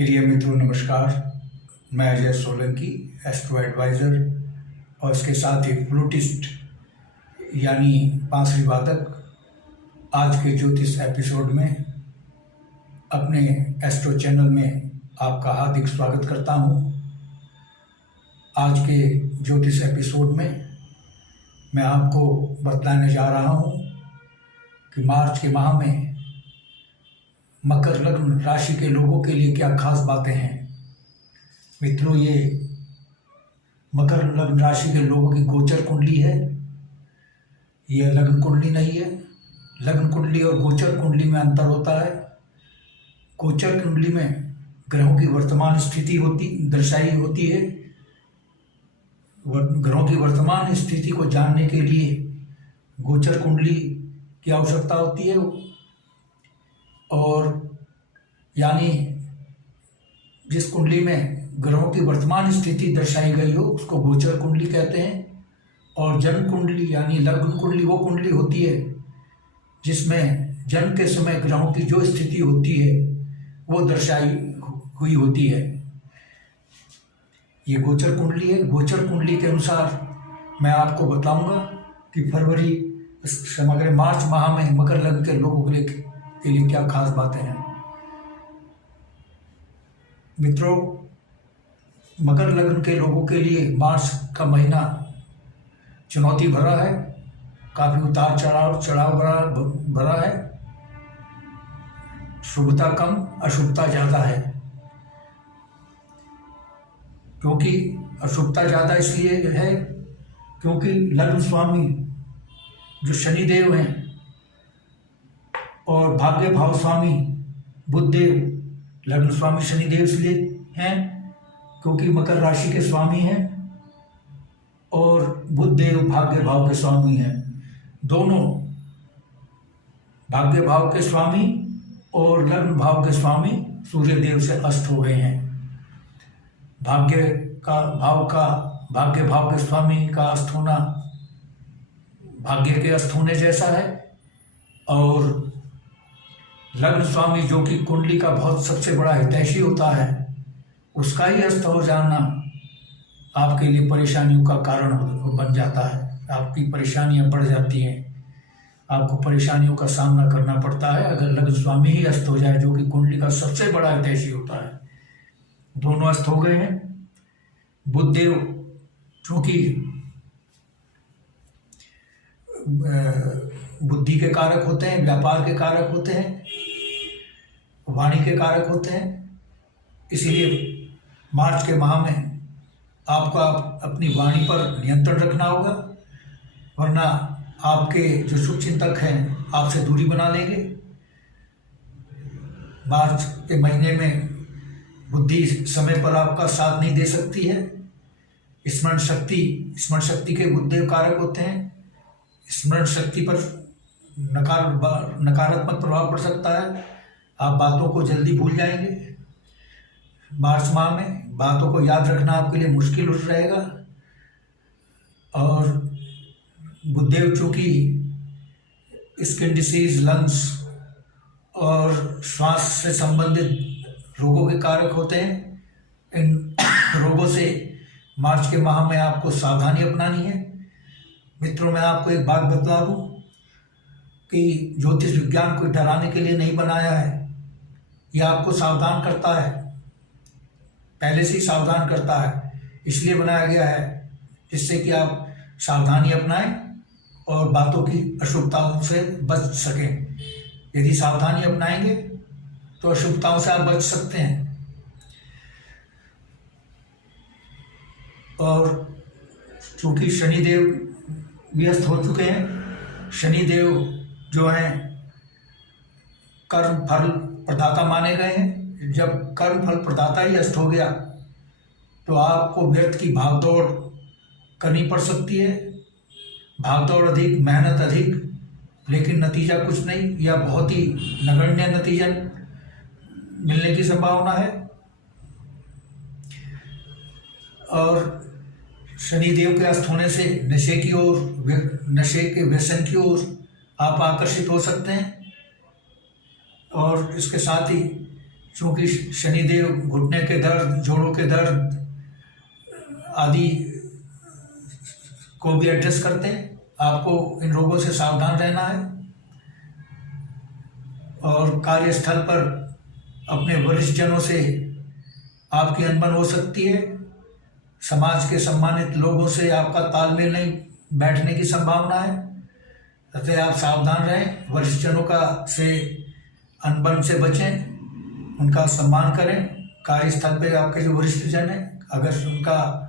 प्रिय मित्रों नमस्कार। मैं अजय सोलंकी, एस्ट्रो एडवाइज़र और इसके साथ ही फ्लूटिस्ट यानी बांसुरी वादक आज के ज्योतिष एपिसोड में अपने एस्ट्रो चैनल में आपका हार्दिक स्वागत करता हूं। आज के ज्योतिष एपिसोड में मैं आपको बतलाने जा रहा हूं कि मार्च के माह में मकर लग्न राशि के लोगों के लिए क्या खास बातें हैं। मित्रों, ये मकर लग्न राशि के लोगों की गोचर कुंडली है, यह लग्न कुंडली नहीं है। लग्न कुंडली और गोचर कुंडली में अंतर होता है। गोचर कुंडली में ग्रहों की वर्तमान स्थिति दर्शाई होती है। ग्रहों की वर्तमान स्थिति को जानने के लिए गोचर कुंडली की आवश्यकता होती है, और यानी जिस कुंडली में ग्रहों की वर्तमान स्थिति दर्शाई गई हो उसको गोचर कुंडली कहते हैं। और जन्म कुंडली यानी लग्न कुंडली वो कुंडली होती है जिसमें जन्म के समय ग्रहों की जो स्थिति होती है वो दर्शाई हुई होती है। ये गोचर कुंडली है। गोचर कुंडली के अनुसार मैं आपको बताऊंगा कि समग्र मार्च माह में मकर लग्न के लोगों के लिए क्या खास बातें हैं। मित्रों, मकर लग्न के लोगों के लिए मार्च का महीना चुनौती भरा है, काफी उतार चढ़ाव भरा है। शुभता कम, अशुभता ज्यादा है। क्योंकि अशुभता ज्यादा इसलिए है क्योंकि लग्न स्वामी जो शनिदेव हैं और भाग्य भाव स्वामी बुधदेव, लग्न स्वामी शनिदेव इसलिए हैं क्योंकि मकर राशि के स्वामी हैं और बुधदेव भाग्य भाव के स्वामी हैं। दोनों भाग्य भाव के स्वामी और लग्न भाव के स्वामी सूर्यदेव से अस्त हो गए हैं। भाग्य भाव के स्वामी का अस्त होना भाग्य के अस्त होने जैसा है, और लग्न स्वामी जो कि कुंडली का बहुत सबसे बड़ा हितैषी होता है उसका ही अस्त हो जाना आपके लिए परेशानियों का कारण बन जाता है। आपकी परेशानियां बढ़ जाती हैं, आपको परेशानियों का सामना करना पड़ता है अगर लग्न स्वामी ही अस्त हो जाए जो कि कुंडली का सबसे बड़ा हितैषी होता है। दोनों अस्त हो गए हैं। बुधदेव चूंकि बुद्धि के कारक होते हैं, व्यापार के कारक होते हैं, वाणी के कारक होते हैं, इसीलिए मार्च के माह में आपको अपनी वाणी पर नियंत्रण रखना होगा, वरना आपके जो शुभचिंतक हैं आपसे दूरी बना लेंगे। मार्च के महीने में बुद्धि समय पर आपका साथ नहीं दे सकती है। स्मरण शक्ति के बुधदेव कारक होते हैं। स्मरण शक्ति पर नकारात्मक प्रभाव पड़ सकता है। आप बातों को जल्दी भूल जाएंगे। मार्च माह में बातों को याद रखना आपके लिए मुश्किल हो रहेगा। और बुधदेव चूंकि स्किन डिसीज, लंग्स और श्वास से संबंधित रोगों के कारक होते हैं, इन रोगों से मार्च के माह में आपको सावधानी अपनानी है। मित्रों, मैं आपको एक बात बता दूं कि ज्योतिष विज्ञान को डराने के लिए नहीं बनाया है। यह आपको सावधान करता है, पहले से ही सावधान करता है, इसलिए बनाया गया है जिससे कि आप सावधानी अपनाएं और बातों की अशुभताओं से बच सकें। यदि सावधानी अपनाएंगे तो अशुभताओं से आप बच सकते हैं। और चूंकि शनिदेव व्यस्त हो चुके हैं, शनिदेव जो हैं कर्म फल प्रदाता माने गए हैं। जब कर्म फल प्रदाता ही अस्त हो गया तो आपको व्यर्थ की भागदौड़ करनी पड़ सकती है। भागदौड़ अधिक, मेहनत अधिक, लेकिन नतीजा कुछ नहीं या बहुत ही नगण्य नतीजा मिलने की संभावना है। और शनिदेव के अस्त होने से नशे के व्यसन की ओर आप आकर्षित हो सकते हैं। और इसके साथ ही क्योंकि शनिदेव घुटने के दर्द, जोड़ों के दर्द आदि को भी एड्रेस करते हैं। आपको इन रोगों से सावधान रहना है और कार्यस्थल पर अपने वरिष्ठ जनों से आपकी अनबन हो सकती है। समाज के सम्मानित लोगों से आपका तालमेल नहीं बैठने की संभावना है, अतः आप सावधान रहें। वरिष्ठ जनों का से अनबन से बचें, उनका सम्मान करें। कार्यस्थल पे आपके जो वरिष्ठ जन हैं, अगर उनका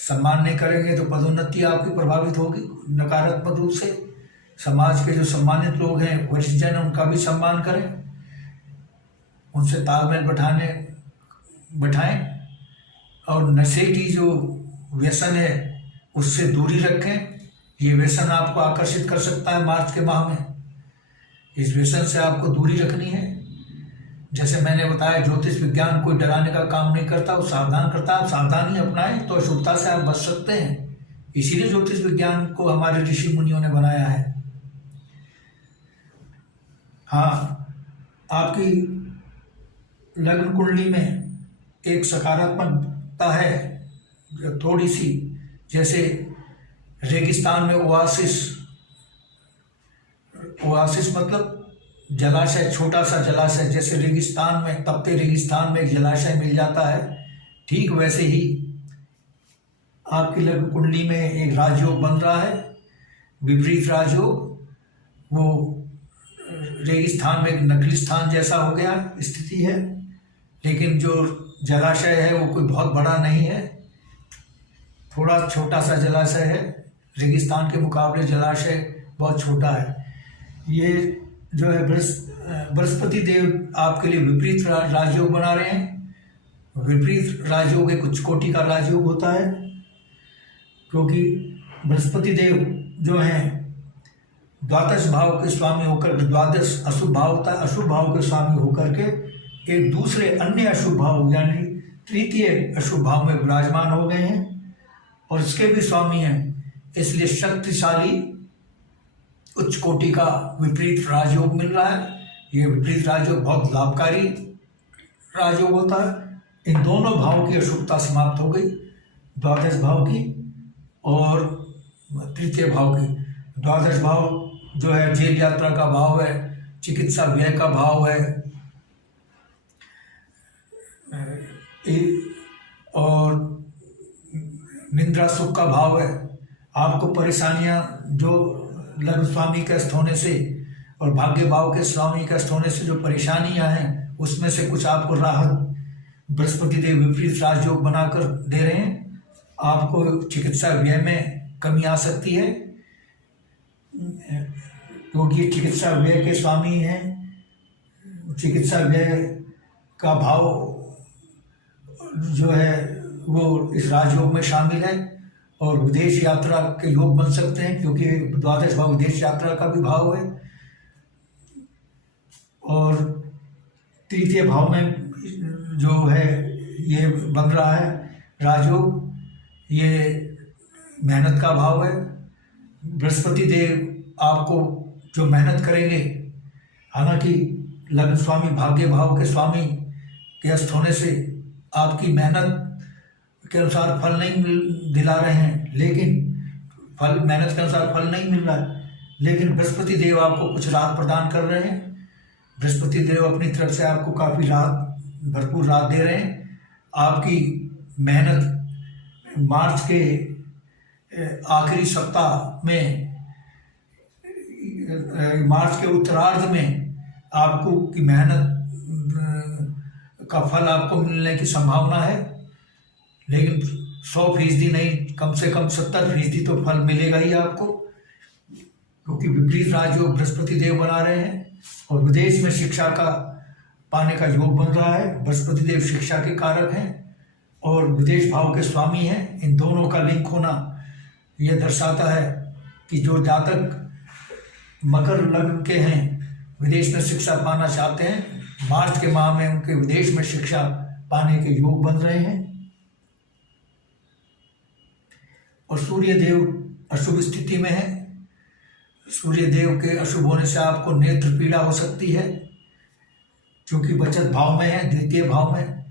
सम्मान नहीं करेंगे तो पदोन्नति आपकी प्रभावित होगी नकारात्मक रूप से। समाज के जो सम्मानित लोग हैं, वरिष्ठ जन, उनका भी सम्मान करें, उनसे तालमेल बैठाएं और नशे की जो व्यसन है उससे दूरी रखें। ये व्यसन आपको आकर्षित कर सकता है मार्च के माह में। इस व्यसन से आपको दूरी रखनी है। जैसे मैंने बताया, ज्योतिष विज्ञान कोई डराने का काम नहीं करता, वो सावधान करता है। आप सावधानी अपनाएं तो अशुभता से आप बच सकते हैं। इसीलिए ज्योतिष विज्ञान को हमारे ऋषि मुनियों ने बनाया है। हाँ, आपकी लग्न कुंडली में एक सकारात्मकता है थोड़ी सी, जैसे रेगिस्तान में ओआसिस मतलब जलाशय, छोटा सा जलाशय। जैसे रेगिस्तान में, तपते रेगिस्तान में एक जलाशय मिल जाता है, ठीक वैसे ही आपकी लग्न कुंडली में एक राजयोग बन रहा है, विपरीत राजयोग। वो रेगिस्तान में एक नकली स्थान जैसा हो गया स्थिति है, लेकिन जो जलाशय है वो कोई बहुत बड़ा नहीं है, थोड़ा छोटा सा जलाशय है। रेगिस्तान के मुकाबले जलाशय बहुत छोटा है। ये जो है बृहस्पति देव आपके लिए विपरीत राजयोग बना रहे हैं। विपरीत राजयोग एक उच्च कोटि का राजयोग होता है, क्योंकि बृहस्पति देव जो हैं द्वादश भाव के स्वामी होकर, द्वादश अशुभ भाव होता है, अशुभ भाव के स्वामी होकर के एक दूसरे अन्य अशुभ भाव यानी तृतीय अशुभ भाव में विराजमान हो गए हैं और इसके भी स्वामी हैं। इसलिए शक्तिशाली उच्च कोटि का विपरीत राजयोग मिल रहा है। ये विपरीत राजयोग बहुत लाभकारी राजयोग होता है। इन दोनों भावों की अशुभता समाप्त हो गई, द्वादश भाव की और तृतीय भाव की। द्वादश भाव जो है जेल यात्रा का भाव है, चिकित्सा व्यय का भाव है और निद्रा सुख का भाव है। आपको परेशानियां जो लग्न स्वामी के अस्त होने से और भाग्य भाव के स्वामी के अस्त होने से जो परेशानियां हैं, उसमें से कुछ आपको राहत बृहस्पति देव विपरीत राजयोग बनाकर दे रहे हैं। आपको चिकित्सा व्यय में कमी आ सकती है, क्योंकि ये चिकित्सा व्यय के स्वामी हैं। चिकित्सा व्यय का भाव जो है वो इस राजयोग में शामिल है और विदेश यात्रा के योग बन सकते हैं, क्योंकि द्वादश भाव विदेश यात्रा का भी भाव है। और तृतीय भाव में जो है ये बन रहा है राजयोग, ये मेहनत का भाव है। बृहस्पति देव आपको जो मेहनत करेंगे, हालांकि लग्न स्वामी भाग्य भाव के स्वामी के अस्त होने से आपकी मेहनत के अनुसार फल नहीं दिला रहे हैं, लेकिन मेहनत के अनुसार फल नहीं मिल रहा है, लेकिन बृहस्पति देव आपको कुछ राहत प्रदान कर रहे हैं। बृहस्पति देव अपनी तरफ से आपको काफ़ी राहत, भरपूर राहत दे रहे हैं। आपकी मेहनत मार्च के आखिरी सप्ताह में, मार्च के उत्तरार्ध में आपको की मेहनत का फल आपको मिलने की संभावना है, लेकिन 100% नहीं, कम से कम 70% तो फल मिलेगा ही आपको, क्योंकि विपरीत राजयोग बृहस्पति देव बना रहे हैं और विदेश में शिक्षा का पाने का योग बन रहा है। बृहस्पति देव शिक्षा के कारक हैं और विदेश भाव के स्वामी हैं। इन दोनों का लिंक होना यह दर्शाता है कि जो जातक मकर लग्न के हैं, विदेश में शिक्षा पाना चाहते हैं, मार्च के माह में उनके विदेश में शिक्षा पाने के योग बन रहे हैं। और सूर्य देव अशुभ स्थिति में है। सूर्य देव के अशुभ होने से आपको नेत्र पीड़ा हो सकती है। चूँकि बचत भाव में है, द्वितीय भाव में,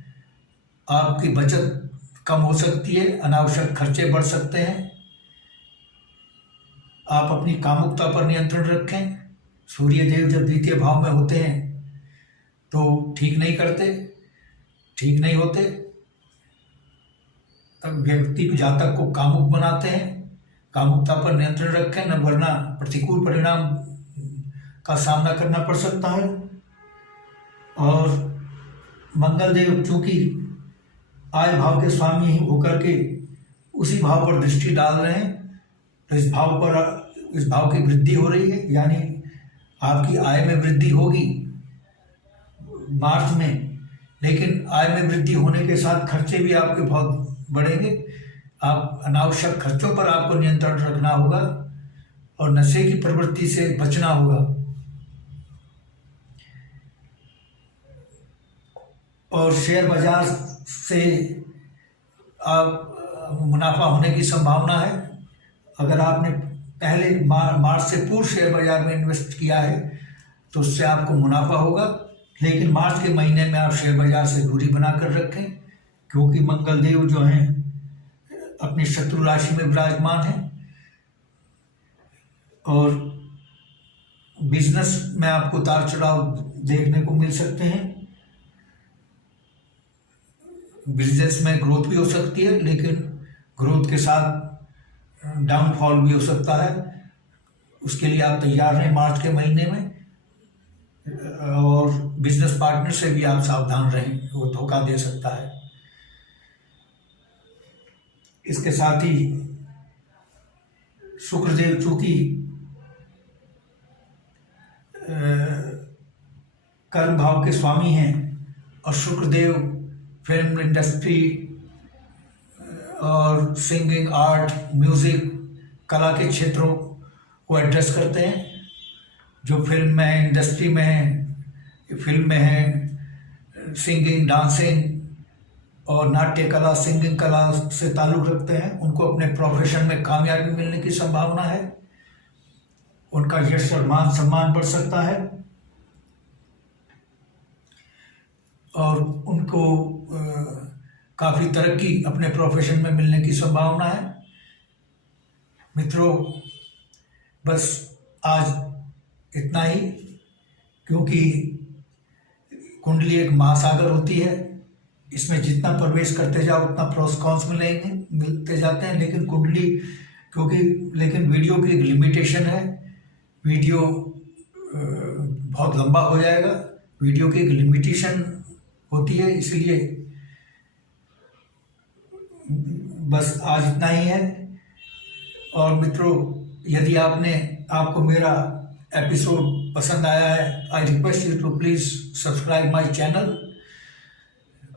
आपकी बचत कम हो सकती है, अनावश्यक खर्चे बढ़ सकते हैं। आप अपनी कामुकता पर नियंत्रण रखें। सूर्यदेव जब द्वितीय भाव में होते हैं तो ठीक नहीं होते। व्यक्ति जातक को कामुक बनाते हैं। कामुकता पर नियंत्रण रखें, न वरना प्रतिकूल परिणाम का सामना करना पड़ सकता है। और मंगल देव चूंकि आय भाव के स्वामी होकर के उसी भाव पर दृष्टि डाल रहे हैं, तो इस भाव की वृद्धि हो रही है, यानी आपकी आय में वृद्धि होगी मार्च में। लेकिन आय में वृद्धि होने के साथ खर्चे भी आपके बहुत बढ़ेंगे। आप अनावश्यक खर्चों पर आपको नियंत्रण रखना होगा और नशे की प्रवृत्ति से बचना होगा। और शेयर बाजार से आप मुनाफा होने की संभावना है। अगर आपने पहले मार्च से पूर्व शेयर बाजार में इन्वेस्ट किया है तो उससे आपको मुनाफा होगा, लेकिन मार्च के महीने में आप शेयर बाजार से दूरी बनाकर रखें, क्योंकि मंगल देव जो हैं अपनी शत्रु राशि में विराजमान हैं। और बिजनेस में आपको उतार चढ़ाव देखने को मिल सकते हैं। बिजनेस में ग्रोथ भी हो सकती है, लेकिन ग्रोथ के साथ डाउनफॉल भी हो सकता है। उसके लिए आप तैयार रहें मार्च के महीने में। और बिजनेस पार्टनर से भी आप सावधान रहें, वो धोखा दे सकता है। इसके साथ ही शुक्रदेव चूंकि कर्म भाव के स्वामी हैं और शुक्रदेव फिल्म इंडस्ट्री और सिंगिंग, आर्ट, म्यूज़िक, कला के क्षेत्रों को एड्रेस करते हैं। जो फिल्म में है, इंडस्ट्री में है, फिल्म में है, सिंगिंग, डांसिंग और नाट्य कला, सिंगिंग कला से ताल्लुक़ रखते हैं, उनको अपने प्रोफेशन में कामयाबी मिलने की संभावना है। उनका यश और मान सम्मान बढ़ सकता है और उनको काफ़ी तरक्की अपने प्रोफेशन में मिलने की संभावना है। मित्रों, बस आज इतना ही, क्योंकि कुंडली एक महासागर होती है। इसमें जितना प्रवेश करते जाओ उतना प्रोस कॉन्स मिलते जाते हैं, लेकिन कुंडली लेकिन वीडियो की एक लिमिटेशन है। वीडियो बहुत लंबा हो जाएगा, वीडियो की एक लिमिटेशन होती है, इसलिए बस आज इतना ही है। और मित्रों, यदि आपको मेरा एपिसोड पसंद आया है, I request you to please subscribe my channel.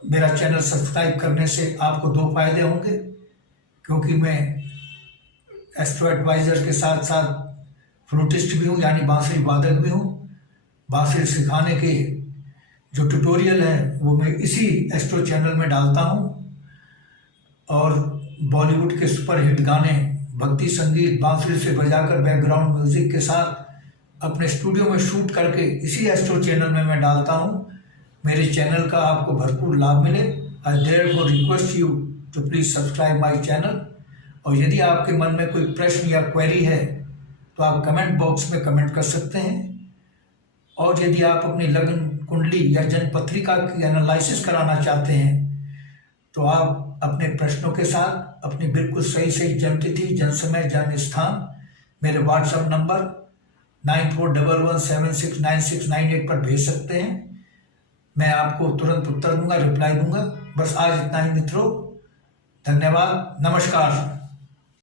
मेरा चैनल सब्सक्राइब करने से आपको 2 फायदे होंगे, क्योंकि मैं एस्ट्रो एडवाइज़र के साथ साथ फ्लूटिस्ट भी हूँ, यानी बांसुरी वादक भी हूँ। बांसुरी सिखाने के जो ट्यूटोरियल हैं वो मैं इसी एस्ट्रो चैनल में डालता हूँ। और बॉलीवुड के सुपरहिट गाने, भक्ति संगीत बांसुरी से बजाकर बैकग्राउंड म्यूजिक के साथ अपने स्टूडियो में शूट करके इसी एस्ट्रो चैनल में मैं डालता हूँ। मेरे चैनल का आपको भरपूर लाभ मिले। I therefore request you to please subscribe my channel. और यदि आपके मन में कोई प्रश्न या क्वेरी है तो आप कमेंट बॉक्स में कमेंट कर सकते हैं। और यदि आप अपनी लगन कुंडली या जन्म पत्रिका की एनालिसिस कराना चाहते हैं तो आप अपने प्रश्नों के साथ अपनी बिल्कुल सही जन्म तिथि, जन्म समय, जन्म स्थान मेरे व्हाट्सएप नंबर 9411769698 पर भेज सकते हैं। मैं आपको तुरंत उत्तर दूंगा, रिप्लाई दूंगा। बस आज इतना ही मित्रों, धन्यवाद, नमस्कार।